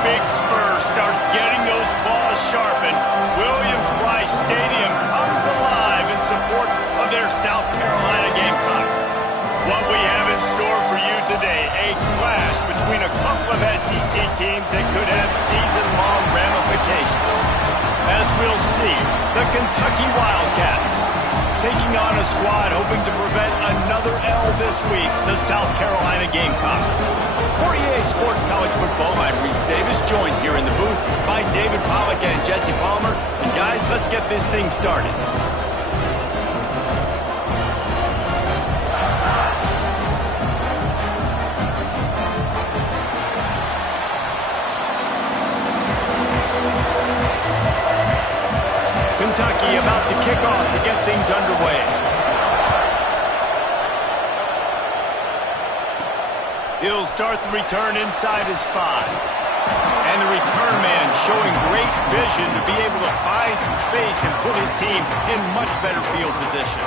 Big Spur starts getting those claws sharpened, Williams-Brice Stadium comes alive in support of their South Carolina Gamecocks. What we have in store for you today, a clash between a couple of SEC teams that could have season-long ramifications. As we'll see, the Kentucky Wildcats taking on a squad hoping to prevent another L this week, the South Carolina Gamecocks. For EA Sports College Football, I'm Reese Davis, joined here in the booth by David Pollack and Jesse Palmer. And guys, let's get this thing started. Kentucky about to kick off to get things underway. He'll start the return inside his 5. And the return man showing great vision to be able to find some space and put his team in much better field position.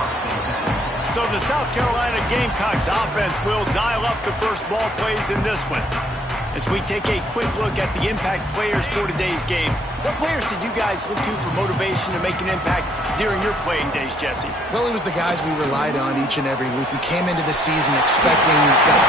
So the South Carolina Gamecocks offense will dial up the first ball plays in this one. As we take a quick look at the impact players for today's game, what players did you guys look to for motivation to make an impact during your playing days, Jesse? Well, it was the guys we relied on each and every week. We came into the season expecting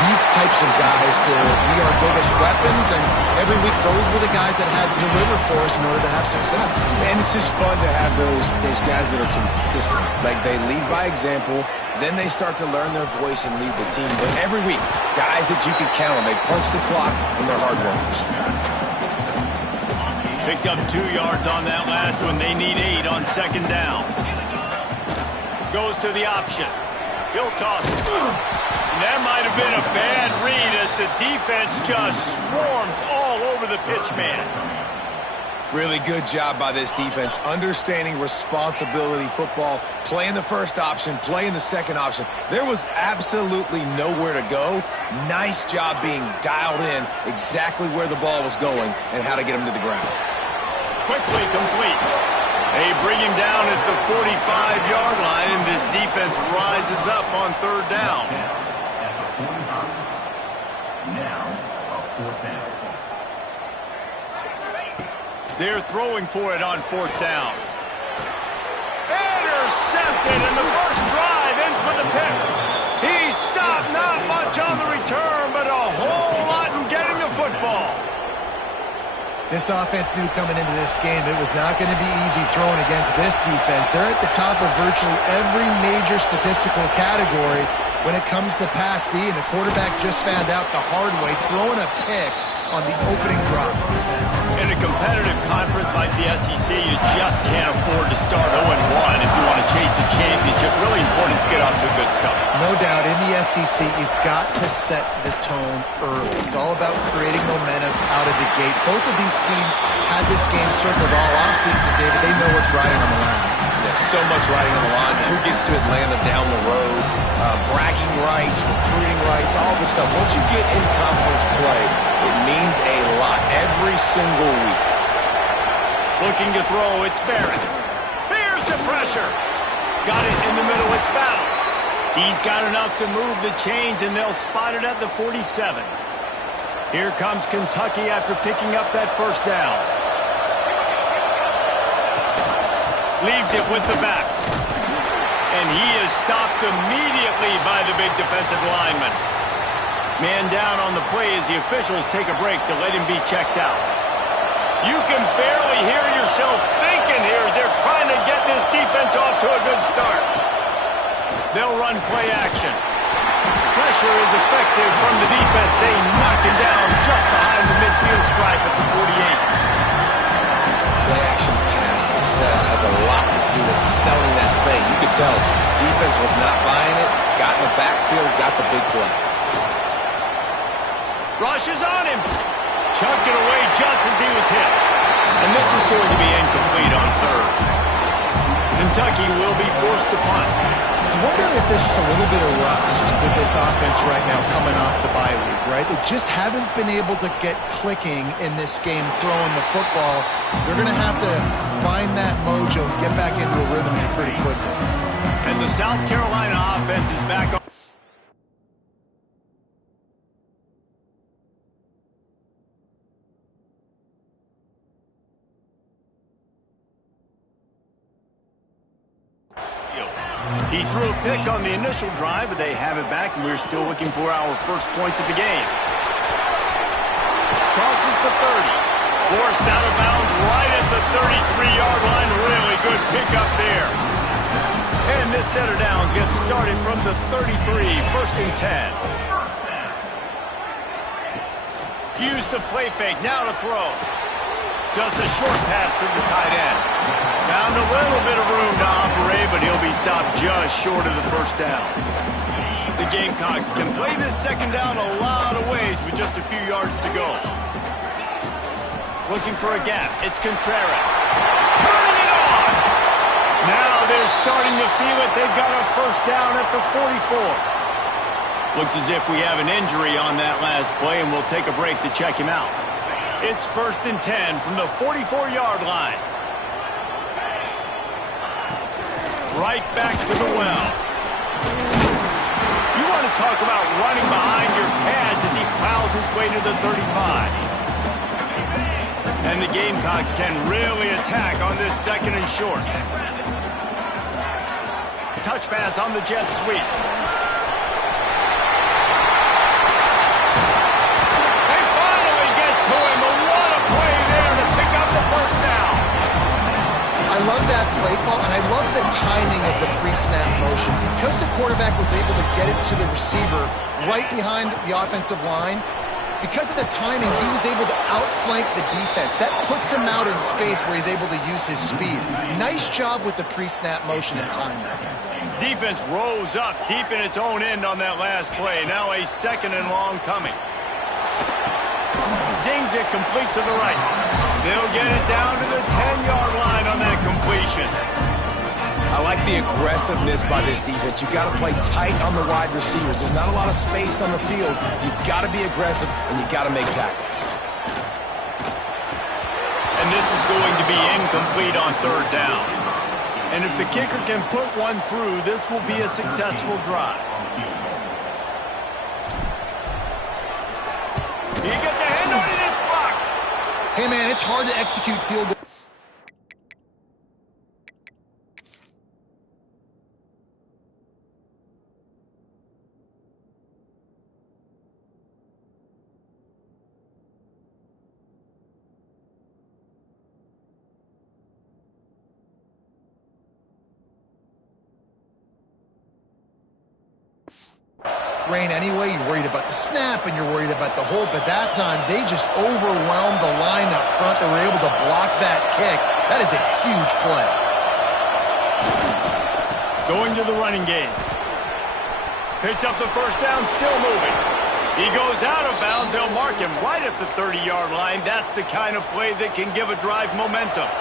these types of guys to be our biggest weapons, and every week those were the guys that had to deliver for us in order to have success. And it's just fun to have those guys that are consistent. Like, they lead by example, then they start to learn their voice and lead the team. But every week, guys that you can count on, they punch the clock, and they're hard workers. Picked up 2 yards on that last one. They need 8 on second down. Goes to the option. He'll toss it. And that might have been a bad read as the defense just swarms all over the pitch man. Really good job by this defense, understanding responsibility football, playing the first option, playing the second option. There was absolutely nowhere to go. Nice job being dialed in exactly where the ball was going and how to get him to the ground. Quickly complete. They bring him down at the 45-yard line, and this defense rises up on third down. Now, a fourth down. They're throwing for it on fourth down. Intercepted, and the first drive ends with a pick. He stopped, not much on the return, but a whole lot in getting the football. This offense knew coming into this game it was not going to be easy throwing against this defense. They're at the top of virtually every major statistical category when it comes to pass D, and the quarterback just found out the hard way, throwing a pick on the opening drop. In a competitive conference like the SEC, you just can't afford to start 0-1 if you want to chase a championship. Really important to get off to a good start. No doubt, in the SEC, you've got to set the tone early. It's all about creating momentum out of the gate. Both of these teams had this game circled all offseason, David. They know what's riding on the line. There's so much riding on the line. Who gets to Atlanta down the road? Bragging rights, recruiting rights, all this stuff. Once you get in conference play, it means a lot every single week. Looking to throw, it's Barrett. Here's the pressure. Got it in the middle, it's Battle. He's got enough to move the chains, and they'll spot it at the 47. Here comes Kentucky after picking up that first down. Leaves it with the back. And he is stopped immediately by the big defensive lineman. Man down on the play as the officials take a break to let him be checked out. You can barely hear yourself thinking here as they're trying to get this defense off to a good start. They'll run play action. Pressure is effective from the defense. They knock him down just behind the midfield stripe at the 48. Play action pass success has a lot to do with selling that fake. You could tell defense was not buying it, got in the backfield, got the big play. Rush is on him. Chucked it away just as he was hit. And this is going to be incomplete on third. Kentucky will be forced to punt. I wonder if there's just a little bit of rust with this offense right now coming off the bye week, right? They just haven't been able to get clicking in this game throwing the football. They're going to have to find that mojo and get back into a rhythm pretty quickly. And the South Carolina offense is back on. He threw a pick on the initial drive, but they have it back, and we're still looking for our first points of the game. Crosses the 30. Forced out of bounds right at the 33-yard line. Really good pickup there. And this setter downs gets started from the 33, first and 10. Use the play fake, now to throw. Just a short pass to the tight end. Found a little bit of room to operate, but he'll be stopped just short of the first down. The Gamecocks can play this second down a lot of ways with just a few yards to go. Looking for a gap. It's Contreras. Turning it on! Now they're starting to feel it. They've got a first down at the 44. Looks as if we have an injury on that last play, and we'll take a break to check him out. It's first and 10 from the 44-yard line. Right back to the well. You want to talk about running behind your pads as he plows his way to the 35. And the Gamecocks can really attack on this second and short. Touch pass on the jet sweep. They finally get to him. But what a play there to pick up the first down. I love that play call, and I love the timing of the pre-snap motion. Because the quarterback was able to get it to the receiver right behind the offensive line, because of the timing, he was able to outflank the defense. That puts him out in space where he's able to use his speed. Nice job with the pre-snap motion and timing. Defense rose up deep in its own end on that last play. Now a second and long coming. Zings it complete to the right. They'll get it down to the 10-yard line on that completion. I like the aggressiveness by this defense. You got to play tight on the wide receivers. There's not a lot of space on the field. You've got to be aggressive, and you got to make tackles. And this is going to be incomplete on third down. And if the kicker can put one through, this will be a successful drive. He gets a hand on it, it's blocked. Hey, man, it's hard to execute field goals. Rain anyway, you're worried about the snap and you're worried about the hold, but that time they just overwhelmed the line up front. They were able to block that kick. That is a huge play. Going to the running game. Picks up the first down, still moving. He goes out of bounds. They'll mark him right at the 30-yard line. That's the kind of play that can give a drive momentum.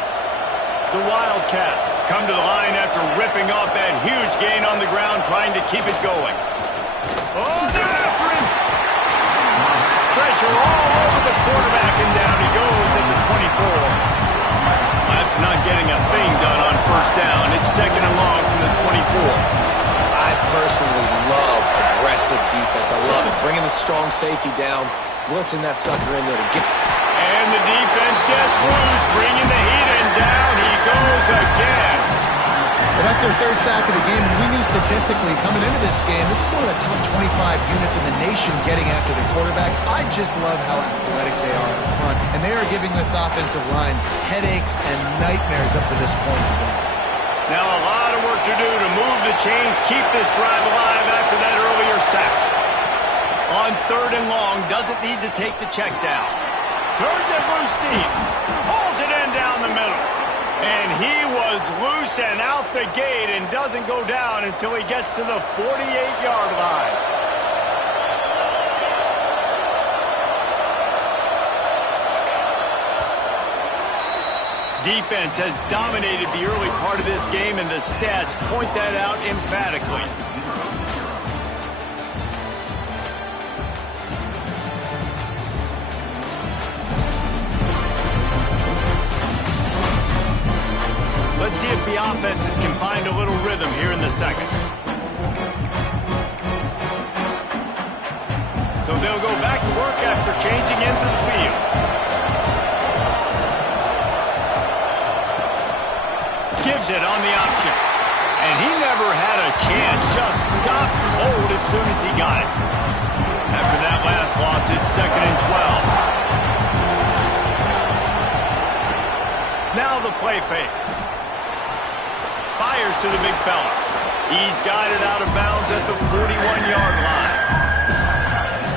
The Wildcats come to the line after ripping off that huge gain on the ground, trying to keep it going. Oh, they're after him! Pressure all over the quarterback, and down he goes at the 24. After not getting a thing done on first down, it's second and long from the 24. I personally love aggressive defense. I love it. Bringing the strong safety down, blitzing that sucker in there to get... And the defense gets loose, bringing the heat, and down he goes again. Well, that's their third sack of the game, and we knew statistically coming into this game, this is one of the top 25 units in the nation getting after the quarterback. I just love how athletic they are up front, and they are giving this offensive line headaches and nightmares up to this point in the game. Now a lot of work to do to move the chains, keep this drive alive after that earlier sack. On third and long, doesn't need to take the check down. Turns it loose deep, pulls it in down the middle. And he was loose and out the gate and doesn't go down until he gets to the 48-yard line. Defense has dominated the early part of this game, and the stats point that out emphatically. Let's see if the offenses can find a little rhythm here in the second. So they'll go back to work after changing into the field. Gives it on the option. And he never had a chance, just stopped cold as soon as he got it. After that last loss, it's 2nd and 12. Now the play fake. Fires to the big fella. He's guided out of bounds at the 41-yard line.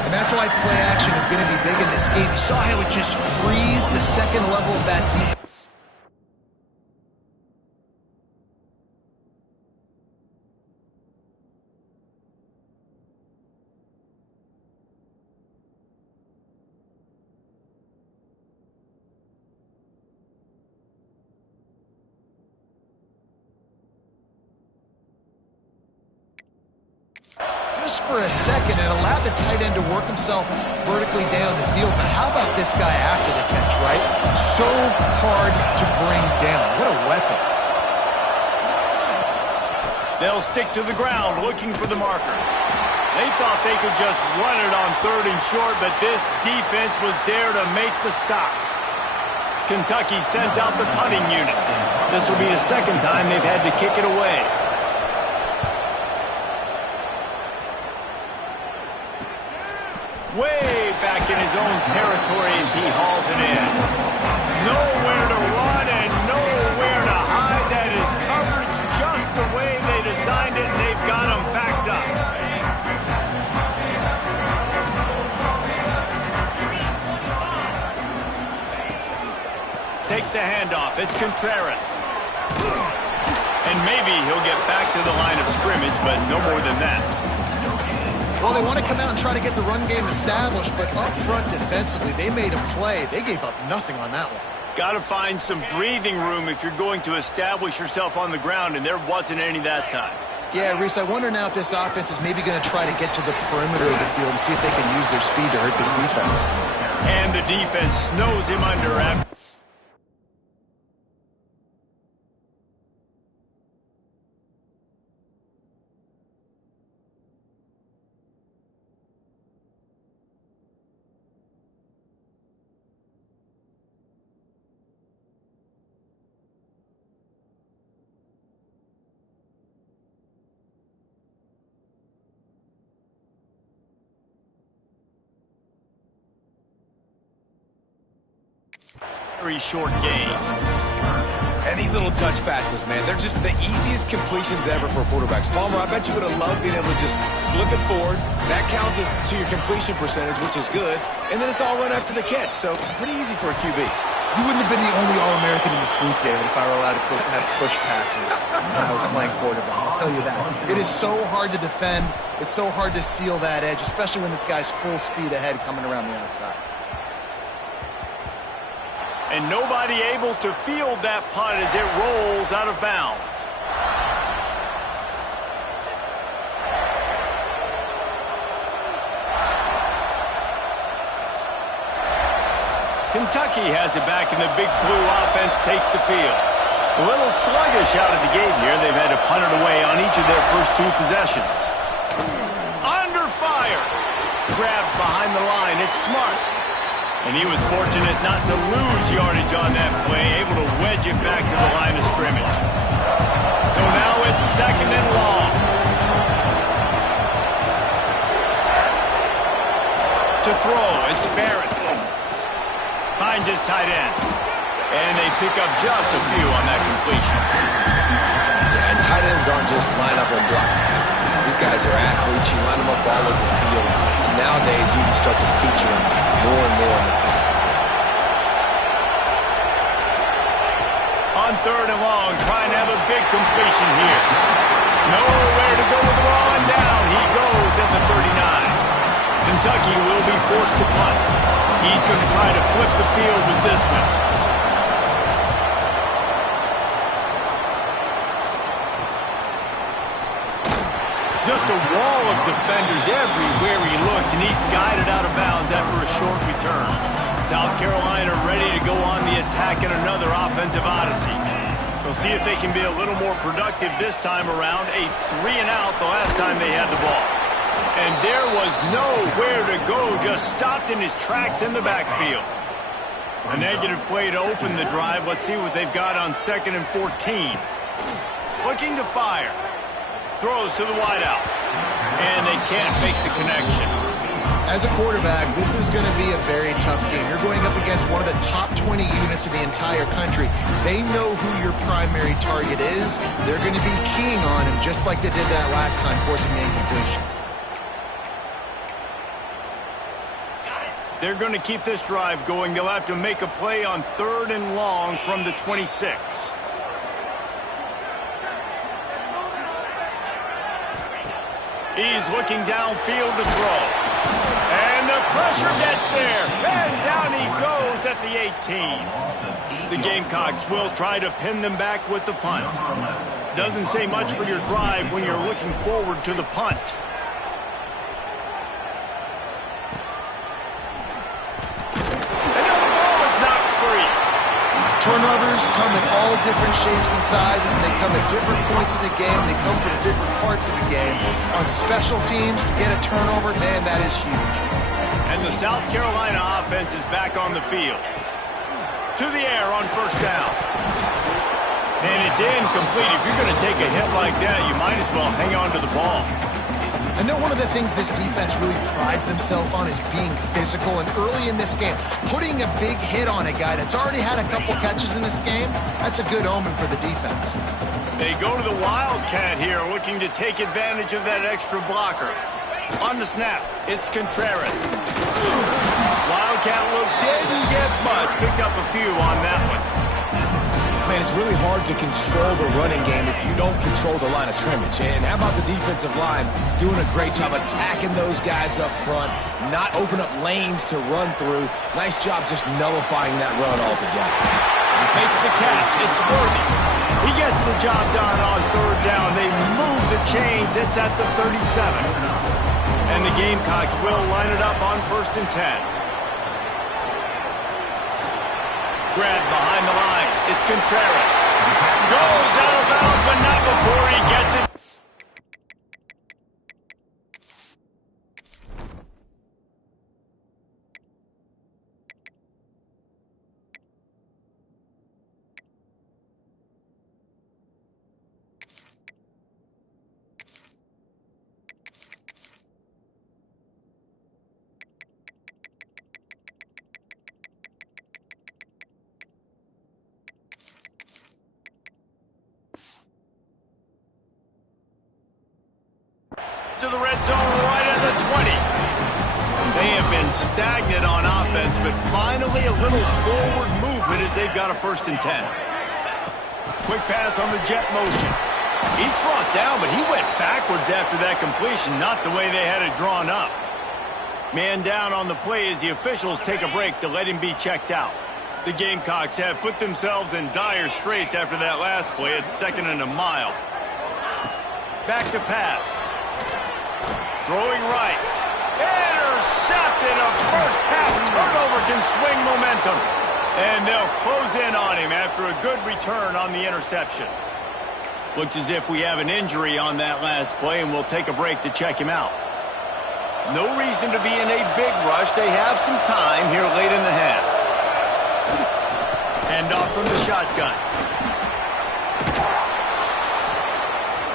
And that's why play action is going to be big in this game. You saw how it just frees the second level of that defense. Just for a second, it allowed the tight end to work himself vertically down the field. But how about this guy after the catch, right? So hard to bring down. What a weapon. They'll stick to the ground looking for the marker. They thought they could just run it on 3rd and short, but this defense was there to make the stop. Kentucky sent out the punting unit. This will be the second time they've had to kick it away. Way back in his own territory as he hauls it in. Nowhere to run and nowhere to hide. That is coverage just the way they designed it, and they've got him backed up. Takes the handoff. It's Contreras. And maybe he'll get back to the line of scrimmage, but no more than that. Well, they want to come out and try to get the run game established, but up front defensively, they made a play. They gave up nothing on that one. Got to find some breathing room if you're going to establish yourself on the ground, and there wasn't any that time. Yeah, Reese, I wonder now if this offense is maybe going to try to get to the perimeter of the field and see if they can use their speed to hurt this defense. And the defense snows him under after. Very short game. And these little touch passes, man, they're just the easiest completions ever for quarterbacks. Palmer, I bet you would have loved being able to just flip it forward. That counts as to your completion percentage, which is good. And then it's all run after the catch, so pretty easy for a QB. You wouldn't have been the only All-American in this booth, David, if I were allowed to have push passes when I was playing quarterback. I'll tell you that. It is so hard to defend. It's so hard to seal that edge, especially when this guy's full speed ahead coming around the outside. And nobody able to field that punt as it rolls out of bounds. Kentucky has it back, and the big blue offense takes the field. A little sluggish out of the gate here. They've had to punt it away on each of their first 2 possessions. Under fire. Grabbed behind the line. It's Smart. And he was fortunate not to lose yardage on that play, able to wedge it back to the line of scrimmage. So now it's 2nd and long. To throw, it's Barrett. Finds his tight end. And they pick up just a few on that completion. Yeah, and tight ends aren't just line up and block passes. These guys are athletes. You line them up all over the field. And nowadays, you can start to feature them more and more in the passing game. On 3rd and long, trying to have a big completion here. Nowhere to go with the ball, and down he goes at the 39. Kentucky will be forced to punt. He's going to try to flip the field with this one. Just a wall of defenders everywhere he looks, and he's guided out of bounds after a short return. South Carolina ready to go on the attack in another offensive odyssey. We'll see if they can be a little more productive this time around. A 3-and-out the last time they had the ball. And there was nowhere to go, just stopped in his tracks in the backfield. A negative play to open the drive. Let's see what they've got on 2nd and 14. Looking to fire. Throws to the wideout. And they can't make the connection. As a quarterback, this is going to be a very tough game. You're going up against one of the top 20 units in the entire country. They know who your primary target is. They're going to be keying on him just like they did that last time, forcing the incompletion. They're going to keep this drive going. They'll have to make a play on 3rd and long from the 26. He's looking downfield to throw. And the pressure gets there. And down he goes at the 18. The Gamecocks will try to pin them back with the punt. Doesn't say much for your drive when you're looking forward to the punt. Turnovers come in all different shapes and sizes, and they come at different points in the game. They come from different parts of the game. On special teams, to get a turnover, man, that is huge. And the South Carolina offense is back on the field. To the air on 1st down. And it's incomplete. If you're going to take a hit like that, you might as well hang on to the ball. I know one of the things this defense really prides themselves on is being physical, and early in this game, putting a big hit on a guy that's already had a couple catches in this game, that's a good omen for the defense. They go to the Wildcat here, looking to take advantage of that extra blocker. On the snap, it's Contreras. Wildcat look didn't get much, picked up a few on that one. Man, it's really hard to control the running game if you don't control the line of scrimmage. And how about the defensive line doing a great job attacking those guys up front, not open up lanes to run through. Nice job just nullifying that run altogether. Makes the catch. It's Worthy. He gets the job done on 3rd down. They move the chains. It's at the 37. And the Gamecocks will line it up on 1st and 10. Grab behind the line. It's Contreras. Goes out of bounds, but not before he gets it. To the red zone right at the 20. They have been stagnant on offense, but finally a little forward movement as they've got a 1st and 10. Quick pass on the jet motion. He's brought down, but he went backwards after that completion, not the way they had it drawn up. Man down on the play as the officials take a break to let him be checked out. The Gamecocks have put themselves in dire straits after that last play. It's 2nd and a mile. Back to pass. Throwing right. Intercepted. A first-half turnover can swing momentum. And they'll close in on him after a good return on the interception. Looks as if we have an injury on that last play, and we'll take a break to check him out. No reason to be in a big rush. They have some time here late in the half. Hand off from the shotgun.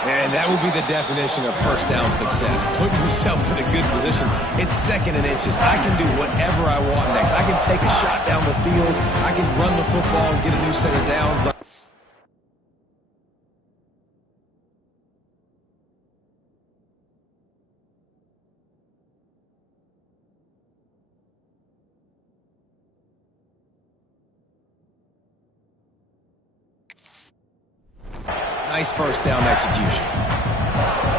And that will be the definition of 1st down success. Putting yourself in a good position. It's 2nd and inches. I can do whatever I want next. I can take a shot down the field. I can run the football and get a new set of downs. Nice 1st down execution.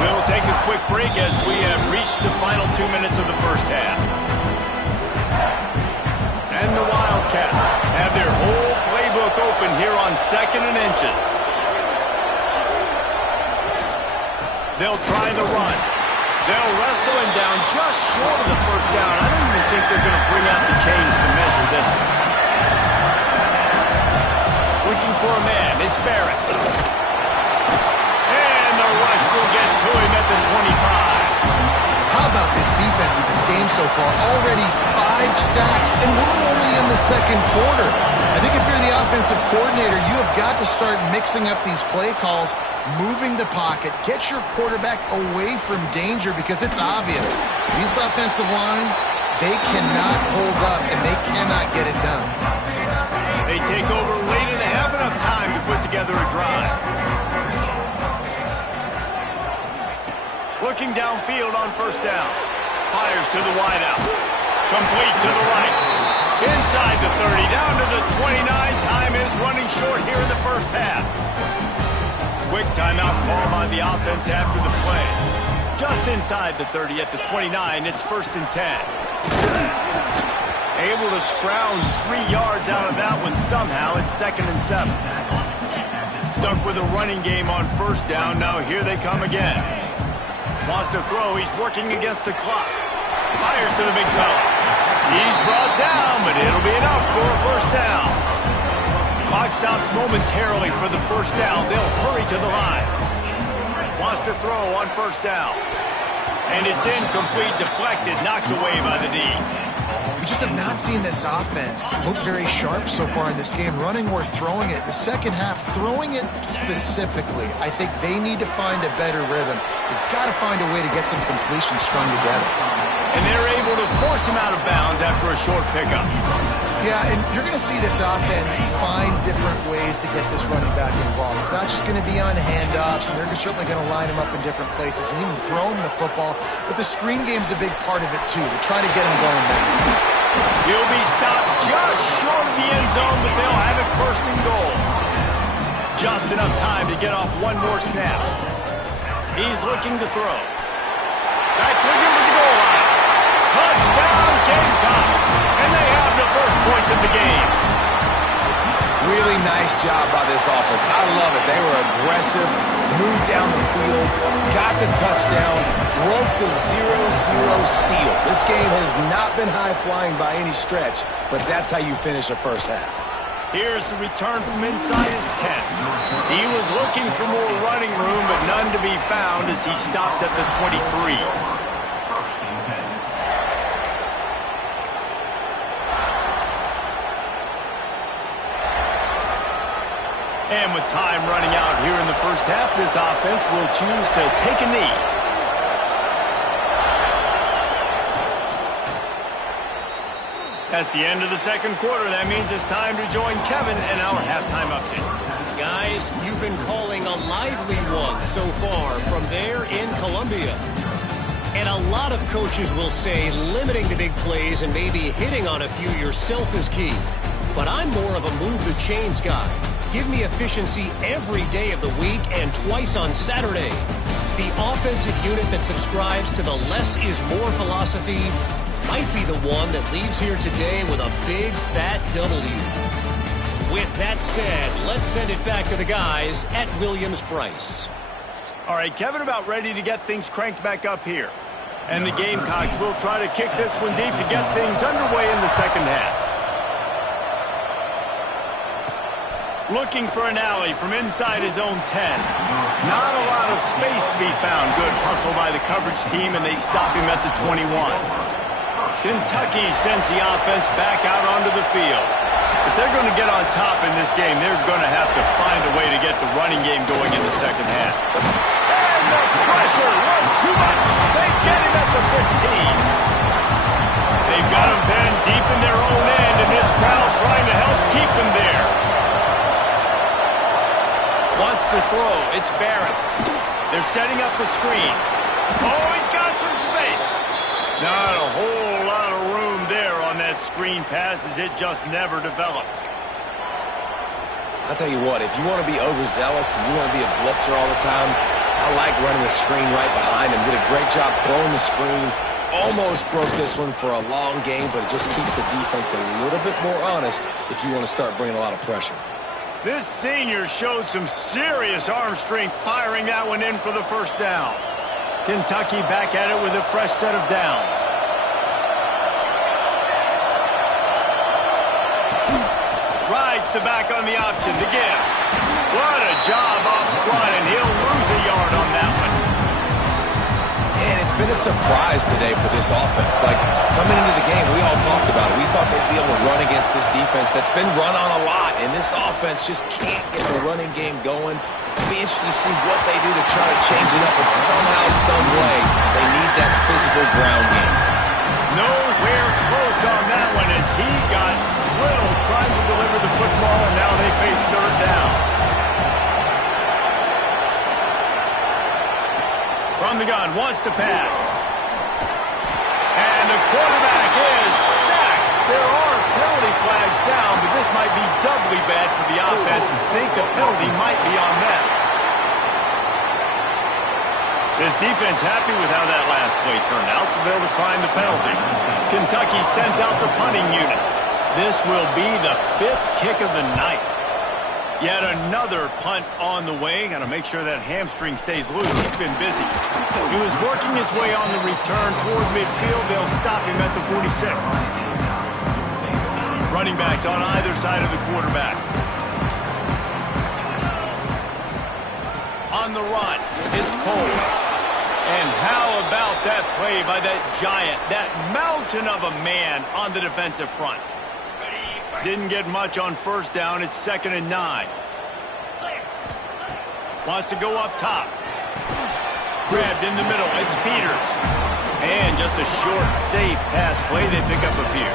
We'll take a quick break as we have reached the final 2 minutes of the 1st half. And the Wildcats have their whole playbook open here on 2nd and inches. They'll try the run. They'll wrestle him down just short of the 1st down. I don't even think they're going to bring out the chains to measure this one. Looking for a man. It's Barrett. Rush will get to him at the 25. How about this defense in this game so far? Already 5 sacks, and we're only in the second quarter. I think if you're the offensive coordinator, you have got to start mixing up these play calls, moving the pocket, get your quarterback away from danger, because it's obvious. These offensive line, they cannot hold up, and they cannot get it done. They take over late and have enough time to put together a drive. Looking downfield on first down. Fires to the wideout. Complete to the right. Inside the 30, down to the 29. Time is running short here in the first half. Quick timeout call by the offense after the play. Just inside the 30 at the 29, it's 1st and 10. Able to scrounge 3 yards out of that one somehow. It's 2nd and 7. Stuck with a running game on first down. Now here they come again. Wants to throw. He's working against the clock. Fires to the big fella. He's brought down, but it'll be enough for a first down. Clock stops momentarily for the first down. They'll hurry to the line. Wants to throw on first down. And it's incomplete, deflected, knocked away by the D. We just have not seen this offense look very sharp so far in this game, running or throwing it. The second half, throwing it specifically, I think they need to find a better rhythm. They've got to find a way to get some completions strung together. And they're able to force him out of bounds after a short pickup. Yeah, and you're going to see this offense find different ways to get this running back involved. It's not just going to be on handoffs, and they're certainly going to line him up in different places and even throw him the football. But the screen game's a big part of it, too, to try to get him going there. He'll be stopped just short of the end zone, but they'll have it 1st and goal. Just enough time to get off one more snap. He's looking to throw. That's looking for the goal line. Touchdown, Gamecocks! And they have the first points of the game. Really nice job by this offense. I love it. They were aggressive, moved down the field, got the touchdown, broke the 0-0 seal. This game has not been high-flying by any stretch, but that's how you finish a first half. Here's the return from inside his 10. He was looking for more running room, but none to be found as he stopped at the 23. And with time running out here in the first half, this offense will choose to take a knee. That's the end of the second quarter. That means it's time to join Kevin in our halftime update. Guys, you've been calling a lively one so far from there in Columbia. And a lot of coaches will say limiting the big plays and maybe hitting on a few yourself is key. But I'm more of a move the chains guy. Give me efficiency every day of the week and twice on Saturday. The offensive unit that subscribes to the less is more philosophy might be the one that leaves here today with a big fat W. With that said, let's send it back to the guys at Williams-Brice. All right, Kevin, about ready to get things cranked back up here. And the Gamecocks will try to kick this one deep to get things underway in the second half. Looking for an alley from inside his own 10. Not a lot of space to be found. Good hustle by the coverage team, and they stop him at the 21. Kentucky sends the offense back out onto the field. If they're going to get on top in this game, they're going to have to find a way to get the running game going in the second half. And the pressure was too much. They get him at the 15. They've got him pinned deep in their own end, and this crowd trying to help keep him there. Wants to throw. It's Barrett. They're setting up the screen. Oh, he's got some space. Not a whole lot of room there on that screen pass as it just never developed. I'll tell you what, if you want to be overzealous and you want to be a blitzer all the time, I like running the screen right behind him. Did a great job throwing the screen. Almost broke this one for a long game, but it just keeps the defense a little bit more honest if you want to start bringing a lot of pressure. This senior showed some serious arm strength firing that one in for the first down. Kentucky back at it with a fresh set of downs. Rides the back on the option to give. What a job up front, and he'll lose a yard on that one. And it's been a surprise today for this offense. Like, coming into the game, we all talked about it. We thought they'd be able to run against this defense that's been run on a lot, and this offense just can't get the running game going. It'll be interesting to see what they do to try to change it up, but somehow, some way, they need that physical ground game. Nowhere close on that one as he got drilled trying to deliver the football, and now they face third down. From the gun, wants to pass. And the quarterback is sacked. There are penalty flags down, but this might be doubly bad for the offense. I think the penalty might be on them. This defense happy with how that last play turned out, so they'll decline the penalty. Kentucky sends out the punting unit. This will be the 5th kick of the night. Yet another punt on the way. Got to make sure that hamstring stays loose. He's been busy. He was working his way on the return toward midfield. They'll stop him at the 46. Running backs on either side of the quarterback. On the run, it's Cole. And how about that play by that giant, that mountain of a man on the defensive front? Didn't get much on first down. It's 2nd and 9. Wants to go up top. Grabbed in the middle. It's Peters. And just a short, safe pass play. They pick up a few.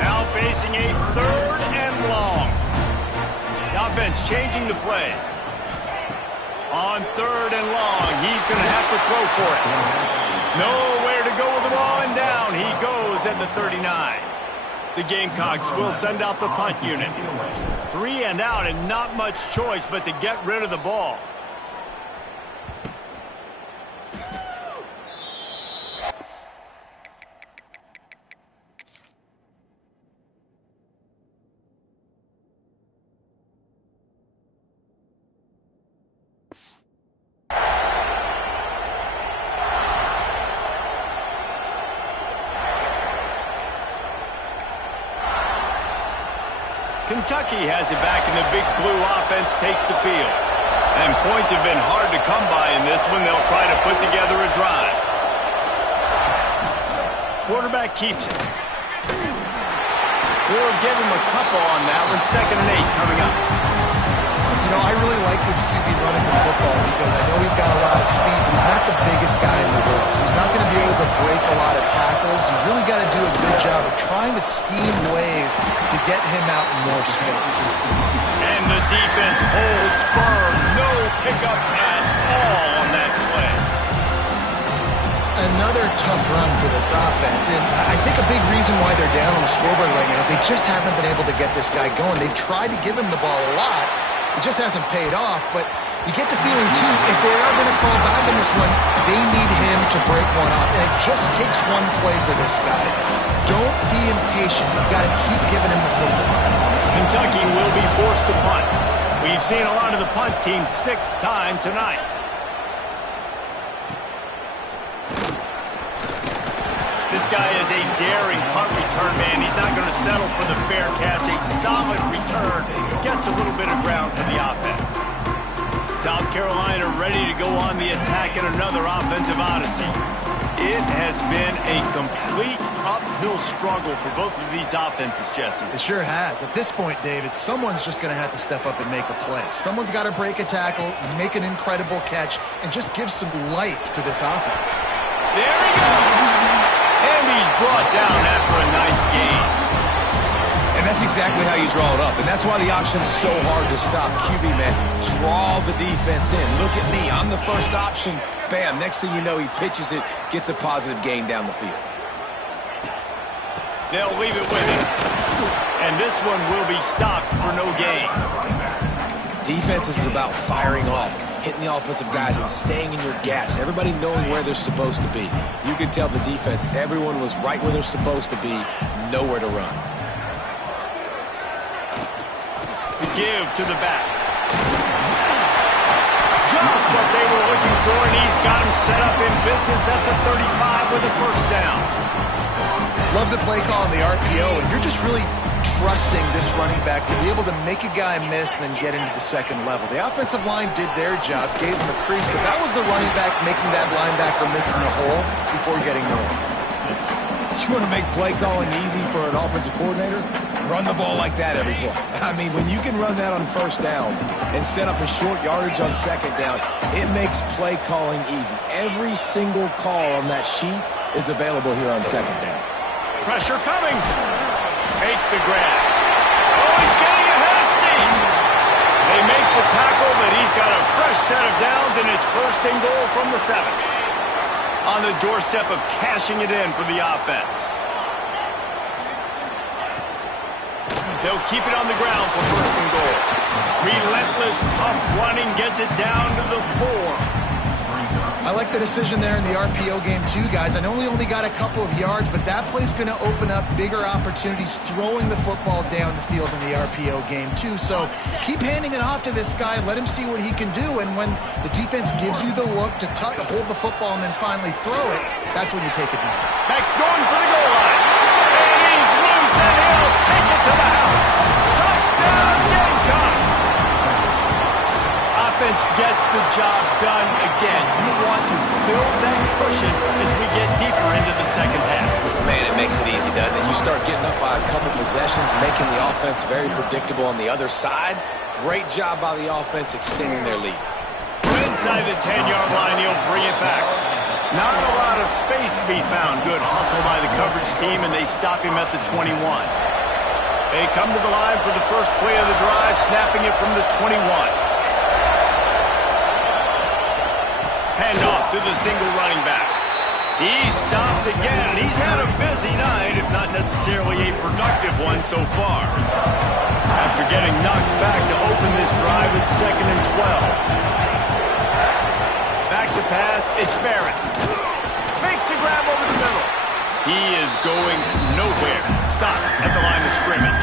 Now facing a 3rd and long. The offense changing the play. On 3rd and long, he's going to have to throw for it. Nowhere to go with the ball, and down he goes at the 39. The Gamecocks will send out the punt unit. 3 and out, and not much choice but to get rid of the ball. Kentucky has it back, and the big blue offense takes the field. And points have been hard to come by in this one. They'll try to put together a drive. Quarterback keeps it. We'll give him a couple on that one. 2nd and 8 coming up. You know, I really like this QB running the football because I know he's got a lot of speed, but he's not the biggest guy in the world. So he's not going to be able to break a lot of tackles. You really got to do a good job of trying to scheme ways to get him out in more space. And the defense holds firm. No pickup at all on that play. Another tough run for this offense, and I think a big reason why they're down on the scoreboard right now is they just haven't been able to get this guy going. They've tried to give him the ball a lot. It just hasn't paid off, but you get the feeling, too, if they are going to fall back in this one, they need him to break one off, and it just takes one play for this guy. Don't be impatient. You got to keep giving him the football. Kentucky will be forced to punt. We've seen a lot of the punt team 6 times tonight. This guy is a daring punt return man. He's not going to settle for the fair catch. A solid return. Gets a little bit of ground for the offense. South Carolina ready to go on the attack in another offensive odyssey. It has been a complete uphill struggle for both of these offenses, Jesse. It sure has. At this point, David, someone's just going to have to step up and make a play. Someone's got to break a tackle, make an incredible catch, and just give some life to this offense. There he goes. And he's brought down after a nice gain. And that's exactly how you draw it up. And that's why the option's so hard to stop. QB, man, draw the defense in. Look at me. I'm the first option. Bam. Next thing you know, he pitches it, gets a positive gain down the field. They'll leave it with him. And this one will be stopped for no gain. Defense is about firing off, hitting the offensive guys and staying in your gaps. Everybody knowing where they're supposed to be. You can tell the defense, everyone was right where they're supposed to be, nowhere to run. The give to the back. Just what they were looking for, and he's got him set up in business at the 35 with a first down. Love the play call on the RPO, and you're just really trusting this running back to be able to make a guy miss and then get into the second level. The offensive line did their job, gave him a crease, but that was the running back making that linebacker miss in the hole before getting north. You want to make play calling easy for an offensive coordinator? Run the ball like that every play. I mean, when you can run that on first down and set up a short yardage on second down, it makes play calling easy. Every single call on that sheet is available here on second down. Pressure coming. Makes the grab. Oh, he's getting ahead of steam. They make the tackle, but he's got a fresh set of downs, and it's first and goal from the 7. On the doorstep of cashing it in for the offense. They'll keep it on the ground for first and goal. Relentless, tough running gets it down to the 4. I like the decision there in the RPO game too, guys. I know he only got a couple of yards, but that play's going to open up bigger opportunities throwing the football down the field in the RPO game too. So keep handing it off to this guy. Let him see what he can do. And when the defense gives you the look to hold the football and then finally throw it, that's when you take it down. Max going for the goal line. And he's loose, and he'll take it to the house. Touchdown, Gamecocks! Offense gets the job done again. You want to build that cushion as we get deeper into the second half. Man, it makes it easy, doesn't it? You start getting up by a couple possessions, making the offense very predictable on the other side. Great job by the offense extending their lead. Inside the 10-yard line, he'll bring it back. Not a lot of space to be found. Good hustle by the coverage team, and they stop him at the 21. They come to the line for the first play of the drive, snapping it from the 21. Handoff to the single running back. He's stopped again. He's had a busy night, if not necessarily a productive one so far. After getting knocked back to open this drive, it's 2nd and 12. Back to pass, it's Barrett. Makes the grab over the middle. He is going nowhere. Stop at the line of scrimmage.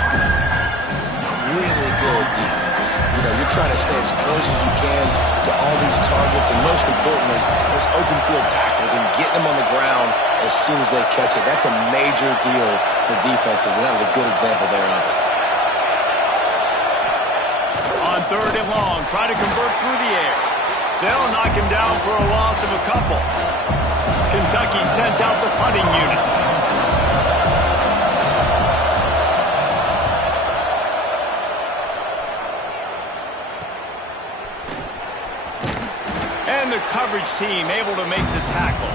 Really good defense. You know, you're trying to stay as close as you can to all these targets, and most importantly, those open field tackles and getting them on the ground as soon as they catch it. That's a major deal for defenses, and that was a good example there of it. On 3rd and long, try to convert through the air. They'll knock him down for a loss of a couple. Kentucky sends out the punting unit. And the coverage team able to make the tackle.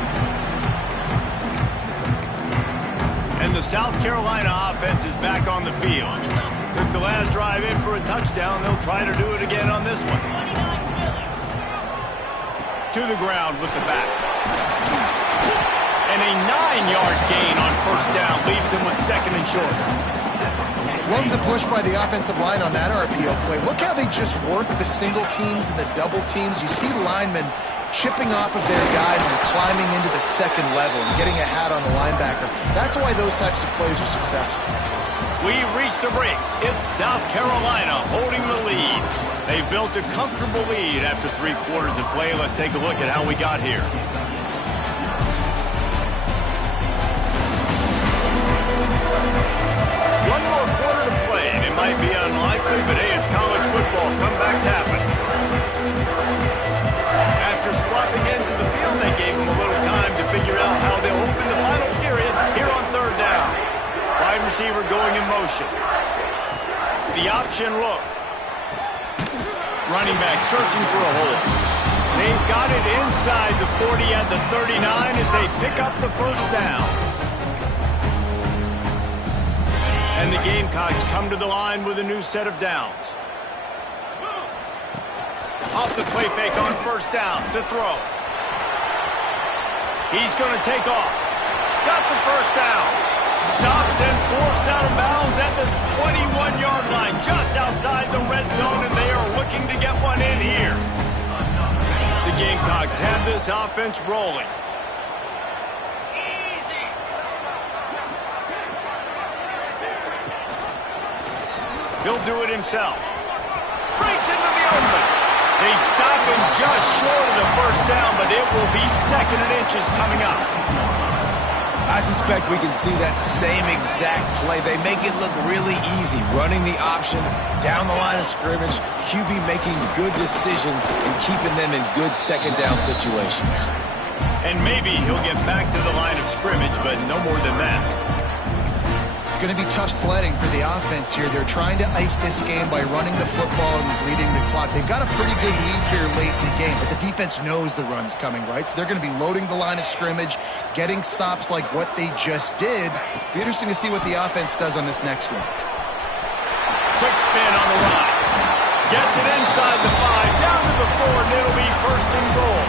And the South Carolina offense is back on the field. Took the last drive in for a touchdown. They'll try to do it again on this one. To the ground with the back. And a 9-yard gain on first down leaves them with 2nd and short. Love the push by the offensive line on that RPO play. Look how they just work the single teams and the double teams. You see linemen chipping off of their guys and climbing into the second level and getting a hat on the linebacker. That's why those types of plays are successful. We've reached the break. It's South Carolina holding the lead. They've built a comfortable lead after 3 quarters of play. Let's take a look at how we got here. One more quarter to play, and it might be unlikely, but hey, it's college football. Comebacks happen. After swapping ends of the field, they gave them a little time to figure out how they'll open the final period here on 3rd down. Wide receiver going in motion. The option look. Running back searching for a hole. They've got it inside the 40 at the 39 as they pick up the first down. And the Gamecocks come to the line with a new set of downs. Off the play fake on first down to throw. He's going to take off. Got the first down. Stopped and forced out of bounds at the 21-yard line, just outside the red zone, and they are looking to get one in here. The Gamecocks have this offense rolling. He'll do it himself. Breaks into the open. They stop him just short of the first down, but it will be 2nd and inches coming up. I suspect we can see that same exact play. They make it look really easy, running the option down the line of scrimmage, QB making good decisions and keeping them in good second down situations. And maybe he'll get back to the line of scrimmage, but no more than that. It's going to be tough sledding for the offense here. They're trying to ice this game by running the football and bleeding the clock. They've got a pretty good lead here late in the game, but the defense knows the run's coming, right? So they're going to be loading the line of scrimmage, getting stops like what they just did. Be interesting to see what the offense does on this next one. Quick spin on the run. Gets it inside the 5, down to the 4, and it'll be first and goal.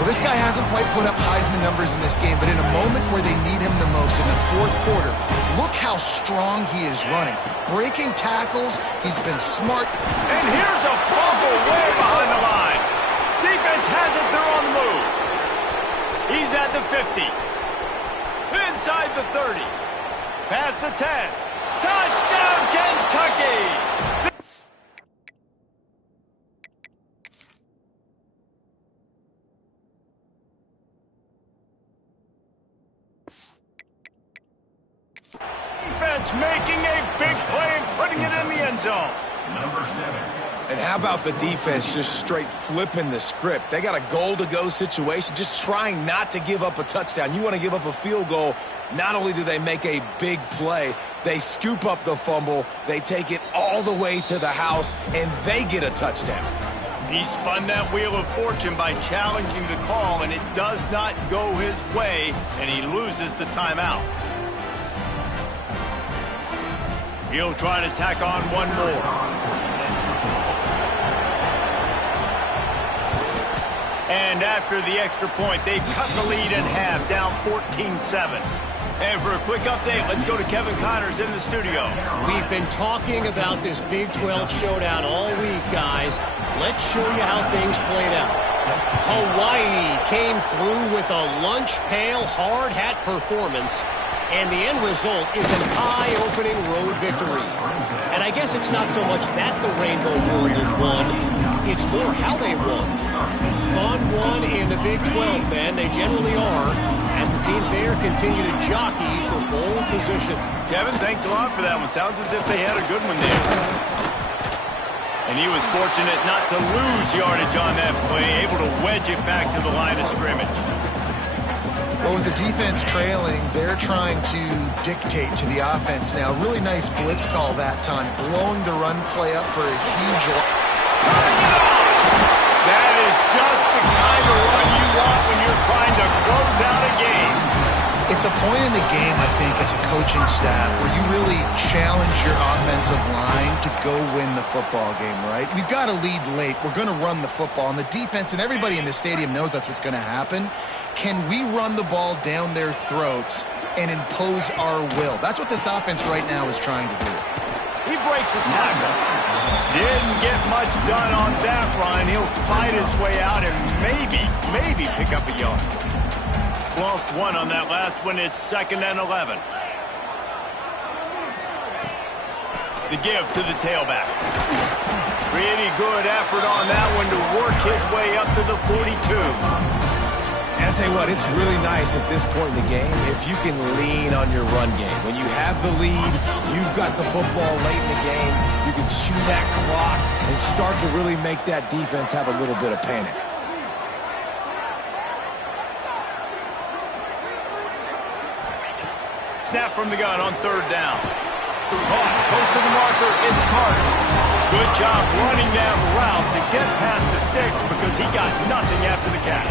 Well, this guy hasn't quite put up Heisman numbers in this game, but in a moment where they need him the most, in the fourth quarter, look how strong he is running. Breaking tackles, he's been smart. And here's a fumble way behind the line. Defense has it, they're on the move. He's at the 50. Inside the 30. Past the 10. Touchdown, Kentucky! Defense making a big play and putting it in the end zone. Number 7. And how about the defense just straight flipping the script? They got a goal-to-go situation, just trying not to give up a touchdown. You want to give up a field goal, not only do they make a big play, they scoop up the fumble, they take it all the way to the house, and they get a touchdown. He spun that wheel of fortune by challenging the call, and it does not go his way, and he loses the timeout. He'll try to tack on one more. And after the extra point, they've cut the lead in half, down 14-7. And for a quick update, let's go to Kevin Connors in the studio. We've been talking about this Big 12 showdown all week, guys. Let's show you how things played out. Hawaii came through with a lunch pail hard hat performance, and the end result is an eye-opening road victory. And I guess it's not so much that the Rainbow Warriors won, it's more how they won. Fun won in the Big 12, man. They generally are, as the teams there continue to jockey for bowl position. Kevin, thanks a lot for that one. Sounds as if they had a good one there. And he was fortunate not to lose yardage on that play, able to wedge it back to the line of scrimmage. Well, with the defense trailing, they're trying to dictate to the offense now. Really nice blitz call that time, blowing the run play up for a huge... That is just the kind of run you want when you're trying to close out a game. It's a point in the game, I think, as a coaching staff, where you really challenge your offensive line to go win the football game, right? We've got to lead late. We're going to run the football. And the defense and everybody in the stadium knows that's what's going to happen. Can we run the ball down their throats and impose our will? That's what this offense right now is trying to do. He breaks a tackle. Didn't get much done on that run. He'll fight his way out and maybe pick up a yard. Lost one on that last one. It's 2nd and 11. The give to the tailback. Pretty good effort on that one to work his way up to the 42. And I'll tell you what, it's really nice at this point in the game if you can lean on your run game. When you have the lead, you've got the football late in the game, you can chew that clock and start to really make that defense have a little bit of panic. Snap from the gun on 3rd down. Caught, close to the marker, it's Carter. Good job running that route to get past the sticks because he got nothing after the catch.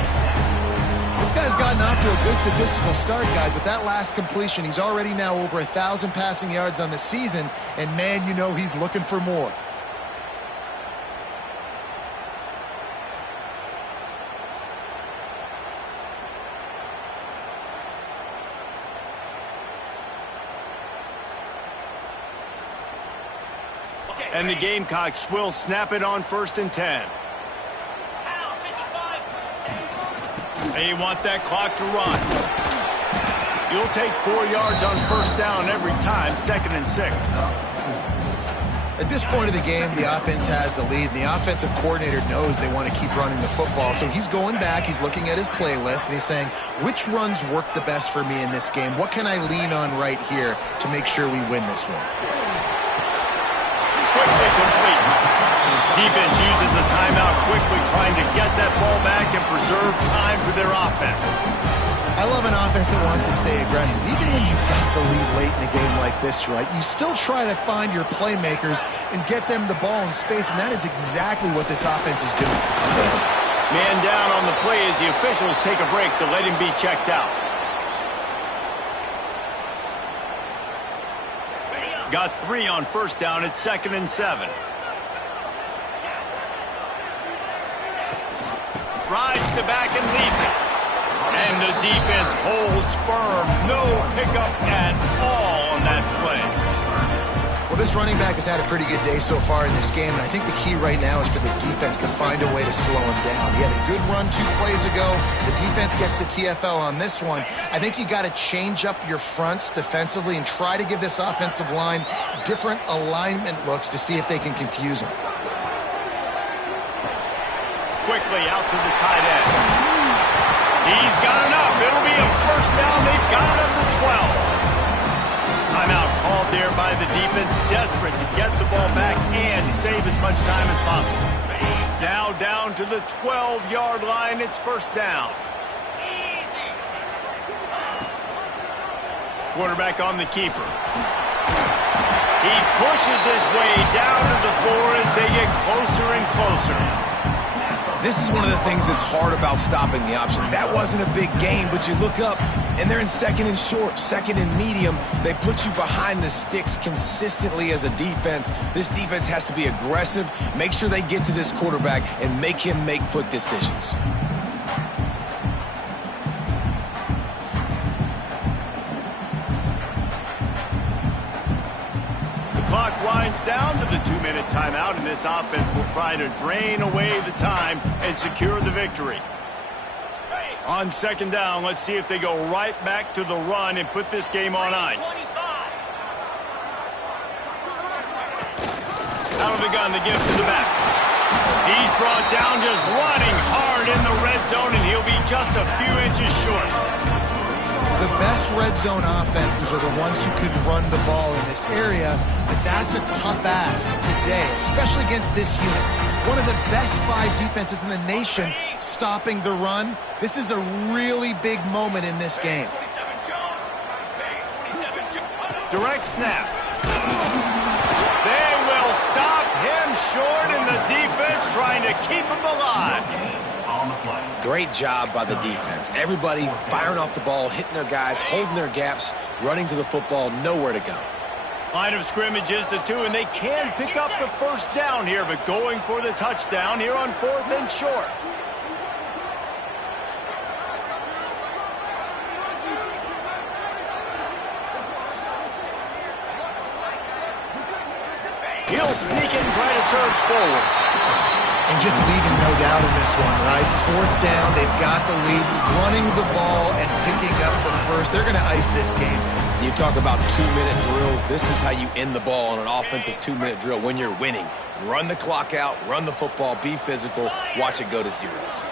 This guy's gotten off to a good statistical start, guys, but that last completion, he's already now over 1,000 passing yards on the season, and man, you know he's looking for more. And the Gamecocks will snap it on 1st and 10. They want that clock to run. You'll take 4 yards on 1st down every time, 2nd and 6. At this point of the game, the offense has the lead, and the offensive coordinator knows they want to keep running the football. So he's going back, he's looking at his playlist, and he's saying, which runs work the best for me in this game? What can I lean on right here to make sure we win this one? Quickly complete. Defense uses a timeout quickly, trying to get that ball back and preserve time for their offense. I love an offense that wants to stay aggressive. Even when you've got the lead late in a game like this, right, you still try to find your playmakers and get them the ball in space, and that is exactly what this offense is doing. Man down on the play as the officials take a break to let him be checked out. Got 3 on first down at 2nd and 7. Rides to back and leads it. And the defense holds firm. No pickup at all on that play. Well, this running back has had a pretty good day so far in this game, and I think the key right now is for the defense to find a way to slow him down. He had a good run 2 plays ago. The defense gets the TFL on this one. I think you got to change up your fronts defensively and try to give this offensive line different alignment looks to see if they can confuse him. Quickly out to the tight end. He's got enough. It'll be a first down. They've got it up to 12. Timeout called there by the defense, desperate to get the ball back and save as much time as possible. Now down to the 12-yard line. It's first down. Quarterback on the keeper. He pushes his way down to the floor as they get closer and closer. This is one of the things that's hard about stopping the option. That wasn't a big gain, but you look up, and they're in 2nd and short, 2nd and medium. They put you behind the sticks consistently as a defense. This defense has to be aggressive, make sure they get to this quarterback, and make him make quick decisions. Clock winds down to the 2-minute timeout, and this offense will try to drain away the time and secure the victory. On 2nd down, let's see if they go right back to the run and put this game on ice. Out of the gun, the gift to the back. He's brought down just running hard in the red zone, and he'll be just a few inches short. The best red zone offenses are the ones who can run the ball in this area, but that's a tough ask today, especially against this unit. One of the best 5 defenses in the nation stopping the run. This is a really big moment in this game. Direct snap. They will stop him short, and the defense trying to keep him alive. Great job by the defense. Everybody firing off the ball, hitting their guys, holding their gaps, running to the football, nowhere to go. Line of scrimmage is the 2, and they can pick up the first down here, but going for the touchdown here on 4th and short. He'll sneak it and try to surge forward. And just leaving no doubt in this one, right? 4th down, they've got the lead, running the ball and picking up the first. They're going to ice this game. You talk about 2-minute drills. This is how you end the ball on an offensive 2-minute drill when you're winning. Run the clock out, run the football, be physical, watch it go to zeros.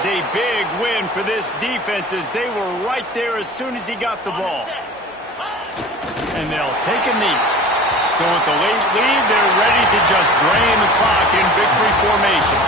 A big win for this defense as they were right there as soon as he got the ball. And they'll take a knee. So with the late lead, they're ready to just drain the clock in victory formation.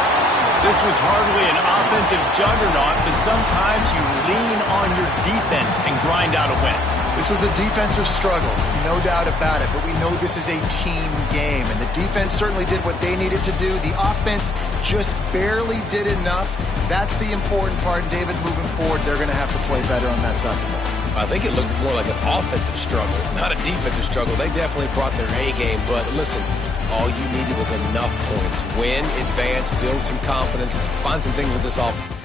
This was hardly an offensive juggernaut, but sometimes you lean on your defense and grind out a win. This was a defensive struggle, no doubt about it, but we know this is a team game, and the defense certainly did what they needed to do. The offense just barely did enough. That's the important part, and David, moving forward, they're going to have to play better on that side of the ball. I think it looked more like an offensive struggle, not a defensive struggle. They definitely brought their A game, but listen, all you needed was enough points. Win, advance, build some confidence, find some things with this offense.